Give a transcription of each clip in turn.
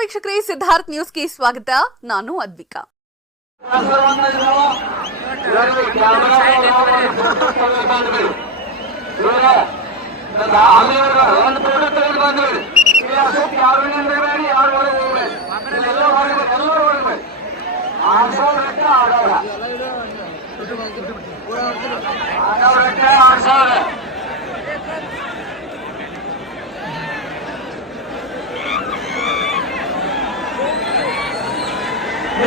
ವೀಕ್ಷಕರೇ ಸಿದ್ಧಾರ್ಥ್ ನ್ಯೂಸ್ಗೆ ಸ್ವಾಗತ ನಾನು ಅದ್ವಿಕಾ ಒಂದು ಫೋಟೋ ತೆಗೆದು ಬಂದ್ಬಿಡಿ ಯಾರು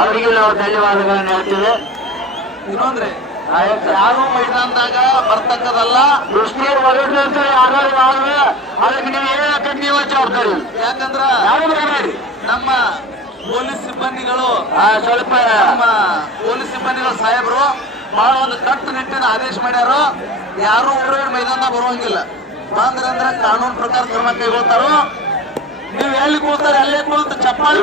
ಅವರಿಗೆ ನಾವು ಧನ್ಯವಾದಗಳನ್ನು ಹೇಳ್ತೀವಿ. ಇನ್ನೊಂದ್ರಿ ಯಾರು ಮೈದಾನದಾಗ ಬರ್ತಕ್ಕದಲ್ಲ ದೃಷ್ಟಿ ಹೊರಡ್ದಂತ ಯಾರು ಆದ್ರೆ ಅದಕ್ಕೆ ನೀವು ಏನಕ್ಕೆ ನೀವು ಜವಾಬ್ದಾರಿ. ಯಾಕಂದ್ರ ಯಾರು ಬರಬೇಡಿ ನಮ್ಮ ಪೊಲೀಸ್ ಸಿಬ್ಬಂದಿಗಳು ಸ್ವಲ್ಪ. ನಮ್ಮ ಪೊಲೀಸ್ ಸಿಬ್ಬಂದಿಗಳು ಸಾಹೇಬರು ಬಹಳ ಒಂದು ಕಟ್ಟುನಿಟ್ಟಿನ ಆದೇಶ ಮಾಡ್ಯಾರು. ಯಾರು ಊರ ಮೈದಾನ ಬರುವಂಗಿಲ್ಲ. ಬಂದ್ರೆ ಅಂದ್ರೆ ಕಾನೂನು ಪ್ರಕಾರ ಕ್ರಮ ಕೈಗೊಳ್ತಾರೋ ನೀವು ಎಲ್ಲಿ ಕೂತಾರೆ ಅಲ್ಲೇ ಕೂತು ಚಪ್ಪಾಳಿ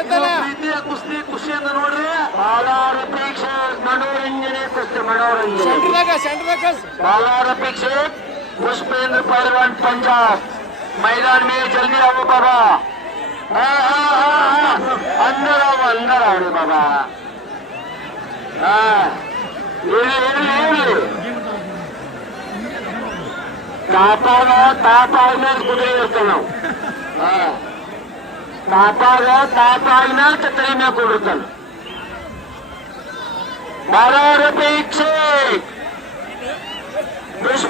ಇದು ಪ್ರೀತಿಯ ಕುಸ್ತಿ ಖುಷಿಯಿಂದ ನೋಡ್ರಿ ಬಾಲಾರ ಪ್ರೇಕ್ಷೆ ಮನೋರಂಜನೆ ಕುಸ್ತಿ ಮನೋರಂಜನೆ बालार अपेक्षित पुष्पेंद्र पहलवान पंजाब मैदान में जल्दी आओ बाबा हाँ, हाँ, हाँ, हाँ। अंदर आओ अंदर आओ रे बाबा हाँ ಹೇಳಿ ಹೇಳಿ ಹೇಳಿ ತಾಪಾಗ ತಾಪಾದ್ಮೇಲೆ ಕುದುರೆ ಇರ್ತೇವೆ ನಾವು ಹಾ چڪر ۾ ڪجهه بالار اپيڪش پنجاب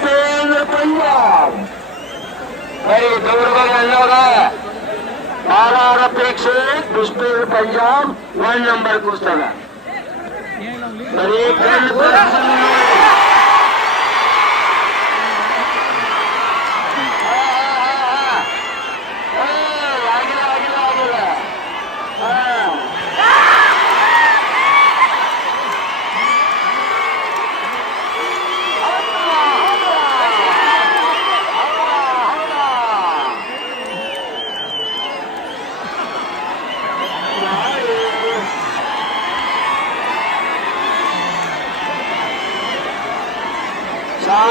پيش پنجاب ومبر ڪير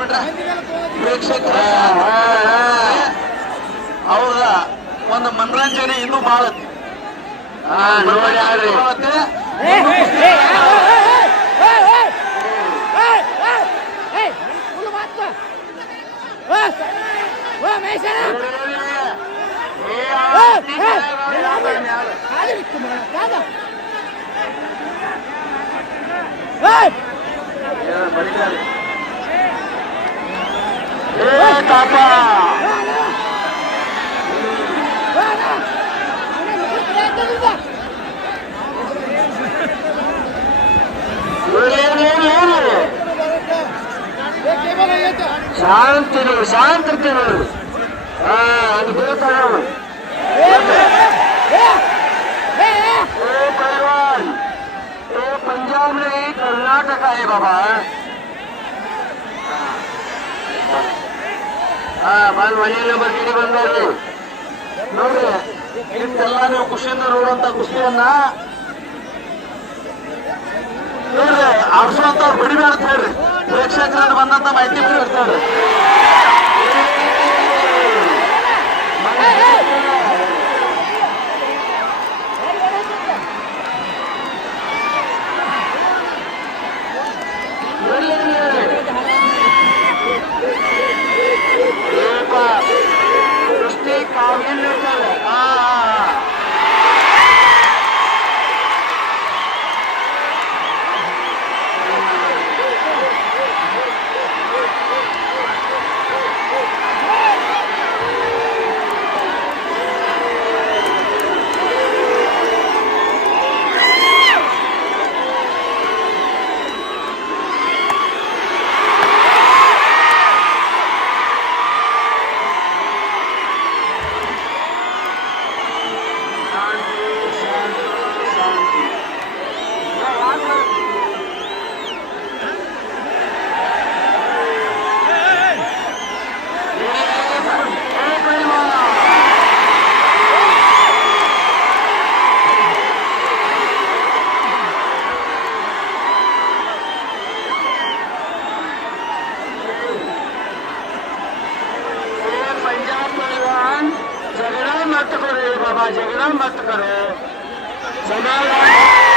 ಪ್ರೇಕ್ಷಕರು ಹೌದ ಒಂದು ಮನರಂಜನೆ ಇನ್ನೂ ಬಾಳ ನೋಡಿ शांत तिरू शांत तिरू हा आणि हे पैलवान हे पंजाब नाही कर्नाटक आहे बाबा ಬಂದ್ ಮನೆಯಲ್ಲೇ ಬರ್ತೀರಿ ಗಿಡಿ ಬಂದವ್ರಿ ನೋಡ್ರಿ. ಇಷ್ಟೆಲ್ಲ ನೀವು ಖುಷಿಯಿಂದ ನೋಡುವಂತ ಕುಸ್ತಿಯನ್ನ ನೋಡ್ರಿ ಆಡ್ಸುವಂತವ್ರು ಬಿಡಿಬೇಡ ಅಂತ ಹೇಳ್ರಿ. ಪ್ರೇಕ್ಷಕರಿಂದ ಬಂದಂತ ಮಾಹಿತಿ ಬಿಡಿ मत करो बाबा झगड़ा मत करो। चलो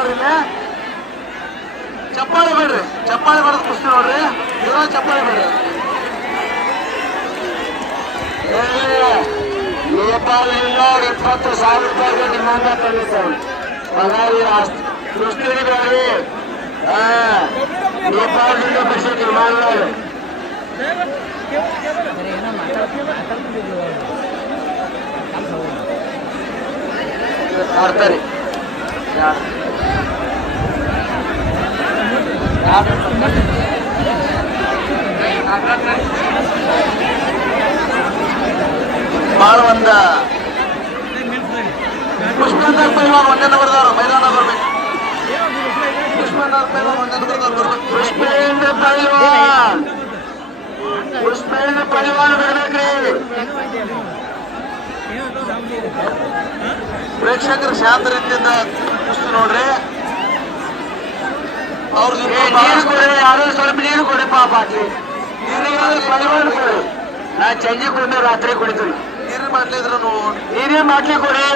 ಬಂದವ್ರು ಇಲ್ಲಿ ಚಪ್ಪಾಳೆ ಬೇಡ್ರಿ ಚಪ್ಪಾಳೆ ಬರೋದು ಕುಸ್ತಿ ನೋಡ್ರಿ. ಇರೋ ಚಪ್ಪಾಳೆ ಬೇಡ್ರಿ. ನೇಪಾಳದಿಂದ ಇಪ್ಪತ್ತು ಸಾವಿರ ರೂಪಾಯಿಗೆ ನಿಮ್ಮನ್ನ ತಂದಿದ್ದಾರೆ. ಹಾಗಾಗಿ ಕುಸ್ತಿಗೆ ಬೇಡ್ರಿ. ನೇಪಾಳದಿಂದ. ನಮ್ಮ ಅವ್ರು. ಮಾಡ್ತಾರೆ ಭಾಳ ಒಂದ ಪುಷ್ಪೇಂದರ್ ಪೈಲ್ವಾನ್ ಒಂದೇ ಮೈದಾನ ಬರ್ಬೇಕು. ಪುಷ್ಪೇಂದರ್ ಪೈಲ್ವಾನ್ ಒಂದೇ ನಂಬರ್ದವ್ರು ಬರ್ಬೇಕು. ಪುಷ್ಪೇಂದ್ರ ಪೈಲ್ವಾನ್ ಬರ್ಬೇಕ್ರಿ. ಪ್ರೇಕ್ಷಕರು ಶಾಂತ ರೀತಿಯಿಂದ ಕುಸ್ತು ನೋಡ್ರಿ. ಅವ್ರ ನೀರು ಕೊಡಿ ಯಾರು ಸ್ವಲ್ಪ ನೀರು ಕೊಡಿ ಪಾಪ ಆಕಿ ನೀರಿಗೆ ಕೊಡಿ. ನಾ ಚಂಜಿ ಕುಡಿದ ರಾತ್ರಿ ಕುಡಿತೀನಿ. ನೀರು ಮಾಡ್ಲಿದ್ರು ನೀರೇ ಮಾಡ್ಲಿ ಕೊಡಿ.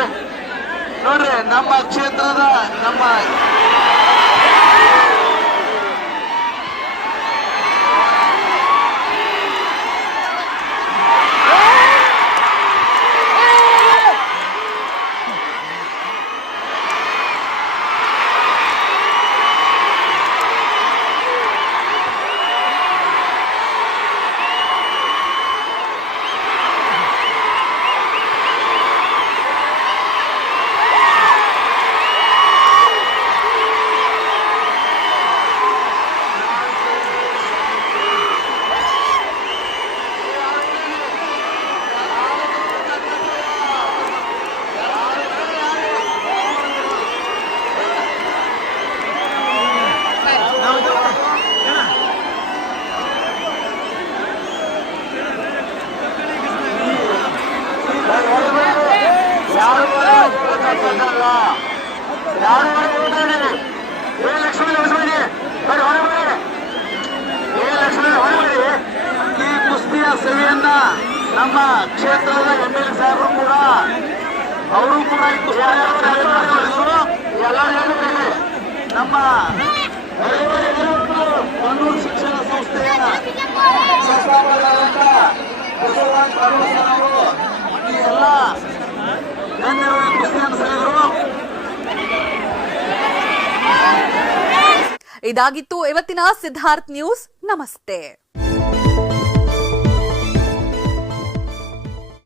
ನೋಡ್ರಿ ನಮ್ಮ ಕ್ಷೇತ್ರದ ನಮ್ಮ ಈ ಕುಸ್ತಿಯ ಸವಿಯನ್ನ ನಮ್ಮ ಕ್ಷೇತ್ರದ ಎಂ ಎಲ್ ಸಾಹೇಬರು ಕೂಡ, ಅವರು ಕೂಡ ಈ ಕುಸ್ತಿಯ ನಮ್ಮ ಶಿಕ್ಷಣ ಸಂಸ್ಥೆಯ ಸಂಸ್ಥಾಪಕರಾದಂಥ ಬಸವರಾಜ್ ಭರವಸೆ ಅವರು ಈ ಎಲ್ಲ ಗಣ್ಯರು ಈ ಕುಸ್ತಿಯನ್ನು ಸರಿದರು ಇದಾಗಿತ್ತು. ಇವತ್ತಿನ ಸಿದ್ಧಾರ್ಥ್ ನ್ಯೂಸ್. ನಮಸ್ತೆ.